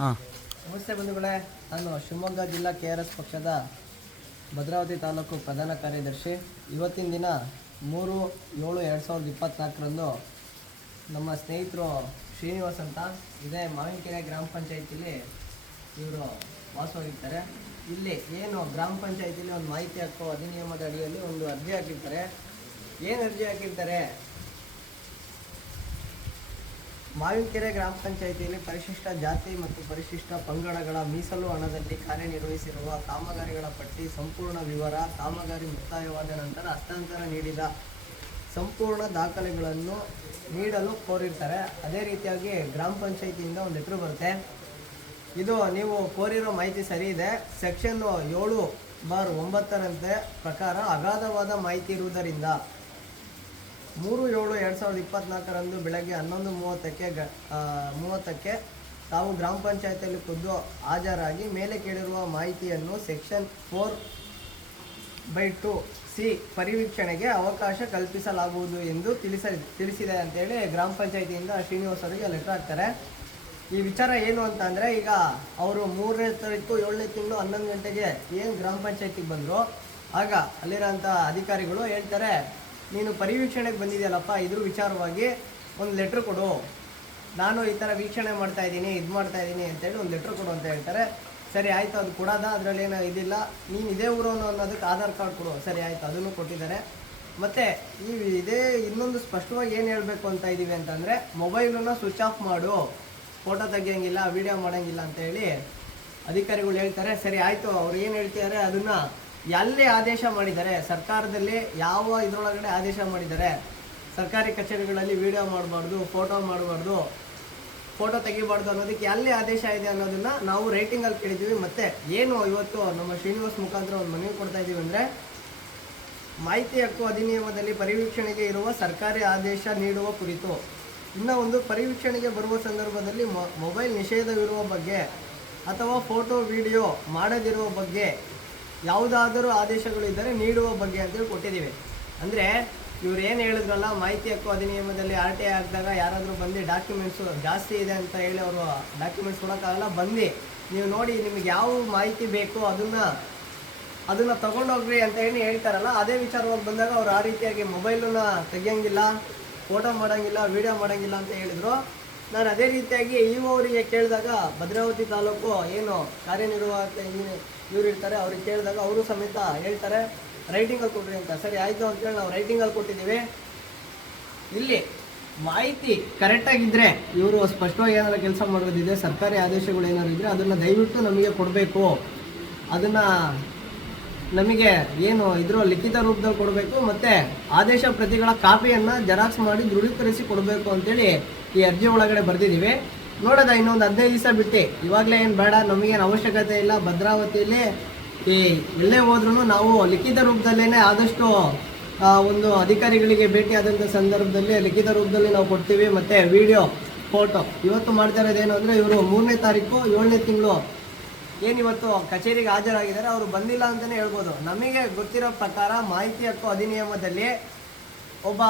ನಮಸ್ತೆ ಬಂಧುಗಳೇ. ನಾನು ಶಿವಮೊಗ್ಗ ಜಿಲ್ಲಾ ಕೆ ಆರ್ ಎಸ್ ಪಕ್ಷದ ಭದ್ರಾವತಿ ತಾಲೂಕು ಪ್ರಧಾನ ಕಾರ್ಯದರ್ಶಿ. ಇವತ್ತಿನ ದಿನ ಮೂರು ಏಳು ಎರಡು ಸಾವಿರದ ಇಪ್ಪತ್ತ್ನಾಲ್ಕರಂದು ನಮ್ಮ ಸ್ನೇಹಿತರು ಶ್ರೀನಿವಾಸ್ ಅಂತ, ಇದೇ ಮಾವಿನಕೆರೆ ಗ್ರಾಮ ಪಂಚಾಯತಿಲಿ ಇವರು ವಾಸವಾಗಿರ್ತಾರೆ. ಇಲ್ಲಿ ಏನು ಗ್ರಾಮ ಪಂಚಾಯತಿಲಿ ಒಂದು ಮಾಹಿತಿ ಹಕ್ಕು ಅಧಿನಿಯಮದ ಅಡಿಯಲ್ಲಿ ಒಂದು ಅರ್ಜಿ ಹಾಕಿರ್ತಾರೆ. ಏನು ಅರ್ಜಿ ಹಾಕಿರ್ತಾರೆ? ಮಾವಿನಕೆರೆ ಗ್ರಾಮ ಪಂಚಾಯಿತಿಯಲ್ಲಿ ಪರಿಶಿಷ್ಟ ಜಾತಿ ಮತ್ತು ಪರಿಶಿಷ್ಟ ಪಂಗಡಗಳ ಮೀಸಲು ಹಣದಲ್ಲಿ ಕಾರ್ಯನಿರ್ವಹಿಸಿರುವ ಕಾಮಗಾರಿಗಳ ಪಟ್ಟಿ ಸಂಪೂರ್ಣ ವಿವರ, ಕಾಮಗಾರಿ ಮುಕ್ತಾಯವಾದ ನಂತರ ಹಸ್ತಾಂತರ ನೀಡಿದ ಸಂಪೂರ್ಣ ದಾಖಲೆಗಳನ್ನು ನೀಡಲು ಕೋರಿರ್ತಾರೆ. ಅದೇ ರೀತಿಯಾಗಿ ಗ್ರಾಮ ಪಂಚಾಯಿತಿಯಿಂದ ಒಂದು ಹೆಸರು ಬರುತ್ತೆ. ಇದು ನೀವು ಕೋರಿರೋ ಮಾಹಿತಿ ಸರಿ ಇದೆ. ಸೆಕ್ಷನ್ ಏಳು ಬಾರ್ ಒಂಬತ್ತರಂತೆ ಪ್ರಕಾರ ಅಗಾಧವಾದ ಮಾಹಿತಿ ಇರುವುದರಿಂದ ಮೂರು ಏಳು ಎರಡು ಸಾವಿರದ ಇಪ್ಪತ್ನಾಲ್ಕರಂದು ಬೆಳಗ್ಗೆ ಹನ್ನೊಂದು ಮೂವತ್ತಕ್ಕೆ ಗ ಮೂವತ್ತಕ್ಕೆ ತಾವು ಗ್ರಾಮ ಪಂಚಾಯತಿಯಲ್ಲಿ ಖುದ್ದು ಹಾಜರಾಗಿ ಮೇಲೆ ಕೇಳಿರುವ ಮಾಹಿತಿಯನ್ನು section four by two C ಪರಿವೀಕ್ಷಣೆಗೆ ಅವಕಾಶ ಕಲ್ಪಿಸಲಾಗುವುದು ಎಂದು ತಿಳಿಸ, ತಿಳಿಸಿದೆ ಅಂತೇಳಿ ಗ್ರಾಮ ಪಂಚಾಯತಿಯಿಂದ ಶ್ರೀನಿವಾಸ್ ಅವರಿಗೆ ಲೆಟರ್ ಹಾಕ್ತಾರೆ. ಈ ವಿಚಾರ ಏನು ಅಂತ ಅಂದರೆ ಈಗ ಅವರು ಮೂರನೇ ತಾರೀಕು, ಏಳನೇ ತಿಂಗಳು ಹನ್ನೊಂದು ಗಂಟೆಗೆ ಏನು ಗ್ರಾಮ ಪಂಚಾಯತಿಗೆ ಬಂದರು, ಆಗ ಅಲ್ಲಿರೋಂಥ ಅಧಿಕಾರಿಗಳು ಹೇಳ್ತಾರೆ ನೀನು ಪರಿವೀಕ್ಷಣೆಗೆ ಬಂದಿದೆಯಲ್ಲಪ್ಪ, ಇದ್ರ ವಿಚಾರವಾಗಿ ಒಂದು ಲೆಟ್ರ್ ಕೊಡು. ನಾನು ಈ ಥರ ವೀಕ್ಷಣೆ ಮಾಡ್ತಾ ಇದ್ದೀನಿ, ಇದು ಮಾಡ್ತಾ ಇದ್ದೀನಿ ಅಂತೇಳಿ ಒಂದು ಲೆಟ್ರ್ ಕೊಡು ಅಂತ ಹೇಳ್ತಾರೆ. ಸರಿ, ಆಯಿತು, ಅದು ಕೊಡೋದ? ಅದರಲ್ಲಿ ಏನೋ ಇದಿಲ್ಲ. ನೀನು ಇದೇ ಊರು ಅನ್ನೋದಕ್ಕೆ ಆಧಾರ್ ಕಾರ್ಡ್ ಕೊಡು. ಸರಿ, ಆಯಿತು, ಅದನ್ನು ಕೊಟ್ಟಿದ್ದಾರೆ. ಮತ್ತು ಈ ಇದೇ ಇನ್ನೊಂದು ಸ್ಪಷ್ಟವಾಗಿ ಏನು ಹೇಳಬೇಕು ಅಂತ ಇದ್ದೀವಿ ಅಂತಂದರೆ, ಮೊಬೈಲನ್ನು ಸ್ವಿಚ್ ಆಫ್ ಮಾಡು. ಫೋಟೋ ತೆಗಿಯೋಂಗಿಲ್ಲ ವಿಡಿಯೋ ಮಾಡೋಂಗಿಲ್ಲ ಅಂತ ಹೇಳಿ ಅಧಿಕಾರಿಗಳು ಹೇಳ್ತಾರೆ. ಸರಿ, ಆಯಿತು, ಅವ್ರು ಏನು ಹೇಳ್ತಿದ್ದಾರೆ ಅದನ್ನು ಎಲ್ಲಿ ಆದೇಶ ಮಾಡಿದ್ದಾರೆ ಸರ್ಕಾರದಲ್ಲಿ ಯಾವ ಇದರೊಳಗಡೆ ಆದೇಶ ಮಾಡಿದ್ದಾರೆ ಸರ್ಕಾರಿ ಕಚೇರಿಗಳಲ್ಲಿ ವಿಡಿಯೋ ಮಾಡಬಾರ್ದು, ಫೋಟೋ ಮಾಡಬಾರ್ದು, ಫೋಟೋ ತೆಗಿಬಾರ್ದು ಅನ್ನೋದಕ್ಕೆ ಎಲ್ಲಿ ಆದೇಶ ಇದೆ ಅನ್ನೋದನ್ನು ನಾವು ರೇಟಿಂಗಲ್ಲಿ ಕೇಳಿದ್ದೀವಿ. ಮತ್ತು ಏನು ಇವತ್ತು ನಮ್ಮ ಶ್ರೀನಿವಾಸ್ ಮುಖಾಂತರ ಒಂದು ಮನವಿ ಕೊಡ್ತಾ ಇದ್ದೀವಿ ಅಂದರೆ, ಮಾಹಿತಿ ಹಕ್ಕು ಅಧಿನಿಯಮದಲ್ಲಿ ಪರಿವೀಕ್ಷಣೆಗೆ ಇರುವ ಸರ್ಕಾರಿ ಆದೇಶ ನೀಡುವ ಕುರಿತು. ಇನ್ನು ಒಂದು ಪರಿವೀಕ್ಷಣೆಗೆ ಬರುವ ಸಂದರ್ಭದಲ್ಲಿ ಮೊಬೈಲ್ ನಿಷೇಧವಿರುವ ಬಗ್ಗೆ ಅಥವಾ ಫೋಟೋ, ವಿಡಿಯೋ ಮಾಡದಿರುವ ಬಗ್ಗೆ ಯಾವುದಾದರೂ ಆದೇಶಗಳಿದ್ದರೆ ನೀಡುವ ಬಗ್ಗೆ ಅಂತೇಳಿ ಕೊಟ್ಟಿದ್ದೀವಿ. ಅಂದರೆ ಇವ್ರು ಏನು ಹೇಳಿದ್ರಲ್ಲ, ಮಾಹಿತಿ ಹಕ್ಕು ಅಧಿನಿಯಮದಲ್ಲಿ ಆರ್ ಟಿ ಐ ಹಾಕಿದಾಗ ಯಾರಾದರೂ ಬಂದು ಡಾಕ್ಯುಮೆಂಟ್ಸು ಜಾಸ್ತಿ ಇದೆ ಅಂತ ಹೇಳಿ ಅವರು ಡಾಕ್ಯುಮೆಂಟ್ಸ್ ಕೊಡೋಕ್ಕಾಗಲ್ಲ, ಬಂದು ನೀವು ನೋಡಿ ನಿಮಗೆ ಯಾವ ಮಾಹಿತಿ ಬೇಕೋ ಅದನ್ನು, ಅದನ್ನ ತೊಗೊಂಡೋಗ್ರಿ ಅಂತ ಹೇಳಿ ಹೇಳ್ತಾರಲ್ಲ, ಅದೇ ವಿಚಾರವಾಗಿ ಬಂದಾಗ ಅವ್ರು ಆ ರೀತಿಯಾಗಿ ಮೊಬೈಲನ್ನು ತೆಗಿಯೋಂಗಿಲ್ಲ, ಫೋಟೋ ಮಾಡೋಂಗಿಲ್ಲ, ವಿಡಿಯೋ ಮಾಡೋಂಗಿಲ್ಲ ಅಂತ ಹೇಳಿದ್ರು. ನಾನು ಅದೇ ರೀತಿಯಾಗಿ ಇವು ಅವರಿಗೆ ಕೇಳಿದಾಗ ಭದ್ರಾವತಿ ತಾಲೂಕು ಏನು ಕಾರ್ಯನಿರ್ವಾಹಕ ಇವ್ರು ಇರ್ತಾರೆ, ಅವ್ರಿಗೆ ಕೇಳಿದಾಗ ಅವರು ಸಮೇತ ಹೇಳ್ತಾರೆ ರೈಟಿಂಗಲ್ಲಿ ಕೊಡ್ರಿ ಅಂತ. ಸರಿ, ಆಯಿತು ಅಂತೇಳಿ ನಾವು ರೈಟಿಂಗಲ್ಲಿ ಕೊಟ್ಟಿದ್ದೀವಿ. ಇಲ್ಲಿ ಮಾಹಿತಿ ಕರೆಕ್ಟಾಗಿದ್ದರೆ ಇವರು ಸ್ಪಷ್ಟವಾಗಿ ಏನಾದರೂ ಕೆಲಸ ಮಾಡೋದಿದೆ, ಸರ್ಕಾರಿ ಆದೇಶಗಳು ಏನಾದ್ರು ಇದ್ದರೆ ಅದನ್ನು ದಯವಿಟ್ಟು ನಮಗೆ ಕೊಡಬೇಕು. ಅದನ್ನು ನಮಗೆ ಏನು ಇದ್ರ ಲಿಖಿತ ರೂಪದಲ್ಲಿ ಕೊಡಬೇಕು, ಮತ್ತು ಆದೇಶ ಪ್ರತಿಗಳ ಕಾಪಿಯನ್ನು ಜೆರಾಕ್ಸ್ ಮಾಡಿ ದೃಢೀಕರಿಸಿ ಕೊಡಬೇಕು ಅಂತೇಳಿ ಈ ಅರ್ಜಿ ಒಳಗಡೆ ಬರೆದಿದ್ದೀವಿ. ನೋಡೋದ ಇನ್ನೊಂದು ಹದಿನೈದು ದಿವಸ ಬಿಟ್ಟೆ. ಇವಾಗಲೇ ಏನು ಬೇಡ, ನಮಗೇನು ಅವಶ್ಯಕತೆ ಇಲ್ಲ, ಭದ್ರಾವತಿಯಲ್ಲಿ ಈ ಎಲ್ಲೇ ಹೋದ್ರೂ ನಾವು ಲಿಖಿತ ರೂಪದಲ್ಲೇ ಆದಷ್ಟು ಒಂದು ಅಧಿಕಾರಿಗಳಿಗೆ ಭೇಟಿ ಆದಂಥ ಸಂದರ್ಭದಲ್ಲಿ ಲಿಖಿತ ರೂಪದಲ್ಲಿ ನಾವು ಕೊಡ್ತೀವಿ. ಮತ್ತು ವಿಡಿಯೋ, ಫೋಟೋ, ಇವತ್ತು ಮಾಡ್ತಾ ಏನು ಅಂದರೆ ಇವರು ಮೂರನೇ ತಾರೀಕು, ಏಳನೇ ತಿಂಗಳು. ಏನಿವತ್ತು ಕಚೇರಿಗೆ ಹಾಜರಾಗಿದ್ದಾರೆ, ಅವರು ಬಂದಿಲ್ಲ ಅಂತಲೇ ಹೇಳ್ಬೋದು. ನಮಗೆ ಗೊತ್ತಿರೋ ಪ್ರಕಾರ ಮಾಹಿತಿ ಹಕ್ಕು ಅಧಿನಿಯಮದಲ್ಲಿ ಒಬ್ಬ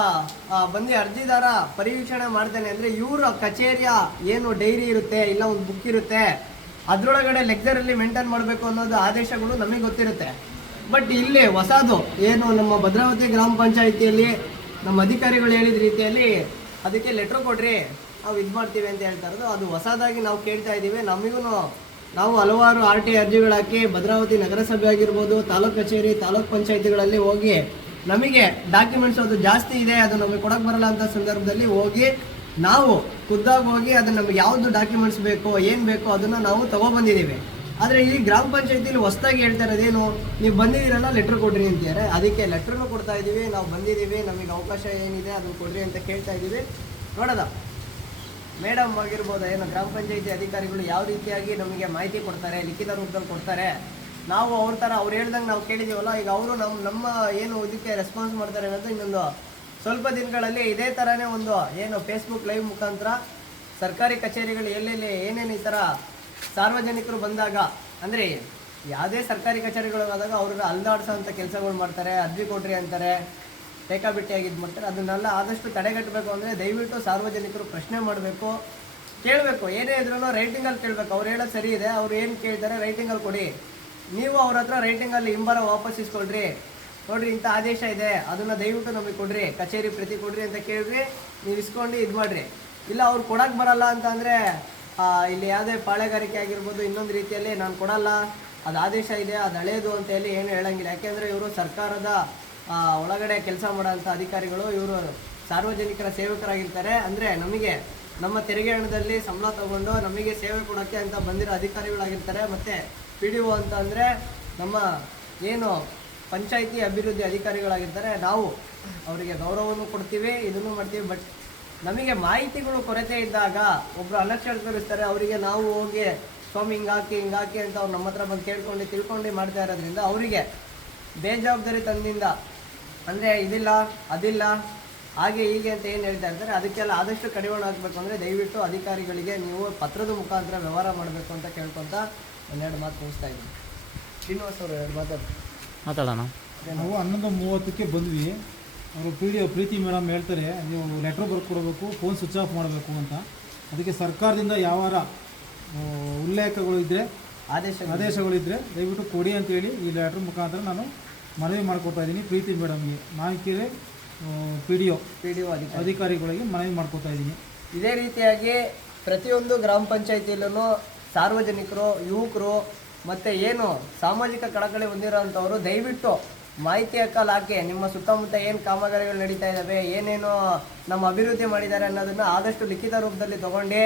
ಬಂದು ಅರ್ಜಿದಾರ ಪರಿವೀಕ್ಷಣೆ ಮಾಡ್ತೇನೆ ಅಂದರೆ ಇವ್ರ ಕಚೇರಿಯ ಏನು ಡೈರಿ ಇರುತ್ತೆ, ಇಲ್ಲ ಒಂದು ಬುಕ್ ಇರುತ್ತೆ, ಅದರೊಳಗಡೆ ಲೆಕ್ಚರಲ್ಲಿ ಮೇಂಟೈನ್ ಮಾಡಬೇಕು ಅನ್ನೋದು ಆದೇಶಗಳು ನಮಗೆ ಗೊತ್ತಿರುತ್ತೆ. ಬಟ್ ಇಲ್ಲಿ ಹೊಸದು, ಏನು ನಮ್ಮ ಭದ್ರಾವತಿ ಗ್ರಾಮ ಪಂಚಾಯಿತಿಯಲ್ಲಿ ನಮ್ಮ ಅಧಿಕಾರಿಗಳು ಹೇಳಿದ ರೀತಿಯಲ್ಲಿ ಅದಕ್ಕೆ ಲೆಟ್ರ್ ಕೊಡ್ರಿ ನಾವು ಇದು ಮಾಡ್ತೀವಿ ಅಂತ ಹೇಳ್ತಾ ಇರೋದು. ಅದು ಹೊಸದಾಗಿ ನಾವು ಕೇಳ್ತಾ ಇದ್ದೀವಿ. ನಮಗೂ ನಾವು ಹಲವಾರು ಆರ್ ಟಿ ಅರ್ಜಿಗಳಾಕಿ ಭದ್ರಾವತಿ ನಗರಸಭೆ ಆಗಿರ್ಬೋದು, ತಾಲೂಕ್ ಕಚೇರಿ, ತಾಲೂಕು ಪಂಚಾಯಿತಿಗಳಲ್ಲಿ ಹೋಗಿ ನಮಗೆ ಡಾಕ್ಯುಮೆಂಟ್ಸ್ ಅದು ಜಾಸ್ತಿ ಇದೆ, ಅದು ನಮಗೆ ಕೊಡಕ್ಕೆ ಬರಲ್ಲ ಅಂತ ಸಂದರ್ಭದಲ್ಲಿ ಹೋಗಿ ನಾವು ಖುದ್ದಾಗಿ ಹೋಗಿ ಅದು ನಮಗೆ ಯಾವುದು ಡಾಕ್ಯುಮೆಂಟ್ಸ್ ಬೇಕೋ, ಏನು ಬೇಕೋ ಅದನ್ನು ನಾವು ತಗೊಬಂದಿದ್ದೀವಿ ಆದರೆ ಈ ಗ್ರಾಮ ಪಂಚಾಯತಿಲಿ ಹೊಸ್ದಾಗಿ ಹೇಳ್ತಾ ಇರೋದೇನು, ನೀವು ಬಂದಿದ್ದೀರಲ್ಲ ಲೆಟ್ರ್ ಕೊಡ್ರಿ ಅಂತಿದ್ದಾರೆ. ಅದಕ್ಕೆ ಲೆಟ್ರನ್ನು ಕೊಡ್ತಾ ಇದ್ದೀವಿ, ನಾವು ಬಂದಿದ್ದೀವಿ, ನಮಗೆ ಅವಕಾಶ ಏನಿದೆ ಅದನ್ನು ಕೊಡ್ರಿ ಅಂತ ಕೇಳ್ತಾ ಇದ್ದೀವಿ. ನೋಡೋದ? ಮೇಡಮ್ ಆಗಿರ್ಬೋದು, ಏನು ಗ್ರಾಮ ಪಂಚಾಯತಿ ಅಧಿಕಾರಿಗಳು ಯಾವ ರೀತಿಯಾಗಿ ನಮಗೆ ಮಾಹಿತಿ ಕೊಡ್ತಾರೆ, ಲಿಖಿತ ರೂಪದಲ್ಲಿ ಕೊಡ್ತಾರೆ ನಾವು ಅವ್ರ ಥರ ಅವ್ರು ಹೇಳ್ದಂಗೆ ನಾವು ಕೇಳಿದ್ದೀವಲ್ಲ ಈಗ ಅವರು ನಮ್ಮ ನಮ್ಮ ಏನು ಇದಕ್ಕೆ ರೆಸ್ಪಾನ್ಸ್ ಮಾಡ್ತಾರೆ ಅನ್ನೋದು ಇನ್ನೊಂದು ಸ್ವಲ್ಪ ದಿನಗಳಲ್ಲಿ ಇದೇ ಥರನೇ ಒಂದು ಏನು ಫೇಸ್ಬುಕ್ ಲೈವ್ ಮುಖಾಂತರ ಸರ್ಕಾರಿ ಕಚೇರಿಗಳು ಎಲ್ಲೆಲ್ಲಿ ಏನೇನು ಈ ಥರ ಸಾರ್ವಜನಿಕರು ಬಂದಾಗ, ಅಂದರೆ ಯಾವುದೇ ಸರ್ಕಾರಿ ಕಚೇರಿಗಳಾದಾಗ ಅವ್ರಿಗೆ ಅಲ್ದಾಡ್ಸೋಂಥ ಕೆಲಸಗಳು ಮಾಡ್ತಾರೆ, ಅರ್ಜಿ ಕೊಡ್ರಿ ಅಂತಾರೆ ಬೇಕಾಬಿಟ್ಟಿಯಾಗಿ ಇದು ಮಾಡ್ತಾರೆ, ಅದನ್ನೆಲ್ಲ ಆದಷ್ಟು ತಡೆಗಟ್ಟಬೇಕು ಅಂದರೆ ದಯವಿಟ್ಟು ಸಾರ್ವಜನಿಕರು ಪ್ರಶ್ನೆ ಮಾಡಬೇಕು, ಕೇಳಬೇಕು. ಏನೇ ಇದ್ರೂ ರೈಟಿಂಗಲ್ಲಿ ಕೇಳಬೇಕು. ಅವ್ರು ಹೇಳೋದು ಸರಿ ಇದೆ, ಅವ್ರು ಏನು ಕೇಳ್ತಾರೆ ರೈಟಿಂಗಲ್ಲಿ ಕೊಡಿ. ನೀವು ಅವ್ರ ಹತ್ರ ರೈಟಿಂಗಲ್ಲಿ ಹಿಂಬರ ವಾಪಸ್ ಇಸ್ಕೊಳ್ರಿ. ನೋಡ್ರಿ, ಇಂಥ ಆದೇಶ ಇದೆ. ಅದನ್ನ ದಯವಿಟ್ಟು ನಮಗೆ ಕೊಡ್ರಿ. ಕಚೇರಿ ಪ್ರತಿ ಕೊಡ್ರಿ ಅಂತ ಕೇಳ್ರಿ. ನೀವು ಇಸ್ಕೊಂಡು ಇದು ಮಾಡ್ರಿ. ಇಲ್ಲ, ಅವ್ರು ಕೊಡಕ್ ಬರಲ್ಲ ಅಂತ ಅಂದರೆ ಇಲ್ಲಿ ಯಾವುದೇ ಪಾಳೆಗಾರಿಕೆ ಆಗಿರ್ಬೋದು, ಇನ್ನೊಂದು ರೀತಿಯಲ್ಲಿ ನಾನು ಕೊಡಲ್ಲ. ಅದು ಆದೇಶ ಇದೆ, ಅದು ಹಳೇದು ಅಂತ ಹೇಳಿ ಏನು ಹೇಳಂಗಿಲ್ಲ. ಯಾಕೆಂದರೆ ಇವರು ಸರ್ಕಾರದ ಒಳಗಡೆ ಕೆಲಸ ಮಾಡೋಂಥ ಅಧಿಕಾರಿಗಳು ಇವರು ಸಾರ್ವಜನಿಕರ ಸೇವಕರಾಗಿರ್ತಾರೆ. ಅಂದರೆ ನಮಗೆ ನಮ್ಮ ತೆರಿಗೆ ಹಣದಲ್ಲಿ ಸಂಬಳ ತಗೊಂಡು ನಮಗೆ ಸೇವೆ ಕೊಡೋಕ್ಕೆ ಅಂತ ಬಂದಿರೋ ಅಧಿಕಾರಿಗಳಾಗಿರ್ತಾರೆ. ಮತ್ತು ಪಿ ಡಿ ಒ ಅಂತ ಅಂದರೆ ನಮ್ಮ ಏನು ಪಂಚಾಯಿತಿ ಅಭಿವೃದ್ಧಿ ಅಧಿಕಾರಿಗಳಾಗಿರ್ತಾರೆ. ನಾವು ಅವರಿಗೆ ಗೌರವವನ್ನು ಕೊಡ್ತೀವಿ, ಇದನ್ನು ಮಾಡ್ತೀವಿ. ಬಟ್ ನಮಗೆ ಮಾಹಿತಿಗಳು ಕೊರತೆ ಇದ್ದಾಗ ಒಬ್ಬರು ಅನಕ್ಷರಸ್ಥರಿರ್ತಾರೆ ಅವರಿಗೆ ನಾವು ಹೋಗಿ ಸ್ವಾಮಿ ಹಿಂಗಾಕಿ ಹಿಂಗಾಕಿ ಅಂತ ಅವ್ರು ನಮ್ಮ ಹತ್ರ ಬಂದು ಕೇಳ್ಕೊಂಡು, ತಿಳ್ಕೊಂಡು ಮಾಡ್ತಾ ಇರೋದ್ರಿಂದ ಅವರಿಗೆ ಬೇಜವಾಬ್ದಾರಿ ತಂದಿಂದ ಅಂದರೆ ಇದಿಲ್ಲ, ಅದಿಲ್ಲ ಹಾಗೆ ಹೀಗೆ ಅಂತ ಏನು ಹೇಳ್ತಾ ಇರ್ತಾರೆ ಅದಕ್ಕೆಲ್ಲ ಆದಷ್ಟು ಕಡಿವಾಣ ಹಾಕಬೇಕು ಅಂದರೆ ದಯವಿಟ್ಟು ಅಧಿಕಾರಿಗಳಿಗೆ ನೀವು ಪತ್ರದ ಮುಖಾಂತರ ವ್ಯವಹಾರ ಮಾಡಬೇಕು ಅಂತ ಕೇಳ್ಕೊತ ಒಂದೆರಡು ಮಾತು ಮುಗಿಸ್ತಾ ಇದ್ದೀನಿ. ಶ್ರೀನಿವಾಸ್ ಅವರು ಎರಡು ಮಾತಾಡಿ. ಮಾತಾಡೋಣ. ನಾವು ಹನ್ನೊಂದು ಮೂವತ್ತಕ್ಕೆ ಬಂದ್ವಿ. ಅವರು ಪಿ ಡಿ ಪ್ರೀತಿ ಮೇಡಮ್ ಹೇಳ್ತಾರೆ ನೀವು ಲೆಟ್ರ್ ಬರ್ಕೊಡ್ಬೇಕು ಫೋನ್ ಸ್ವಿಚ್ ಆಫ್ ಮಾಡಬೇಕು ಅಂತ. ಅದಕ್ಕೆ ಸರ್ಕಾರದಿಂದ ಯಾವಾರ ಉಲ್ಲೇಖಗಳಿದ್ರೆ ಉಲ್ಲೇಖಗಳು ಇದ್ದರೆ ಆದೇಶ ಆದೇಶಗಳಿದ್ದರೆ ದಯವಿಟ್ಟು ಕೊಡಿ ಅಂತೇಳಿ ಈ ಲೆಟ್ರ್ ಮುಖಾಂತರ ನಾನು ಮನವಿ ಮಾಡ್ಕೊತಾ ಇದ್ದೀನಿ ಪ್ರೀತಿ ಮೇಡಮ್ಗೆ. ಮಾಹಿತಿಗೆ P D O P D O ಅಧಿಕಾರಿ. ಅಧಿಕಾರಿಗಳಿಗೆ ಮನವಿ ಮಾಡ್ಕೊತಾ ಇದ್ದೀನಿ. ಇದೇ ರೀತಿಯಾಗಿ ಪ್ರತಿಯೊಂದು ಗ್ರಾಮ ಪಂಚಾಯತಿಯಲ್ಲೂ ಸಾರ್ವಜನಿಕರು ಯುವಕರು ಮತ್ತು ಏನು ಸಾಮಾಜಿಕ ಕಳಕಳಿ ಹೊಂದಿರೋಂಥವ್ರು ದಯವಿಟ್ಟು ಮಾಹಿತಿ ಹಕ್ಕಲ್ಲಿ ಹಾಕಿ ನಿಮ್ಮ ಸುತ್ತಮುತ್ತ ಏನು ಕಾಮಗಾರಿಗಳು ನಡೀತಾ ಇದ್ದಾವೆ ಏನೇನು ನಮ್ಮ ಅಭಿವೃದ್ಧಿ ಮಾಡಿದ್ದಾರೆ ಅನ್ನೋದನ್ನು ಆದಷ್ಟು ಲಿಖಿತ ರೂಪದಲ್ಲಿ ತಗೊಂಡು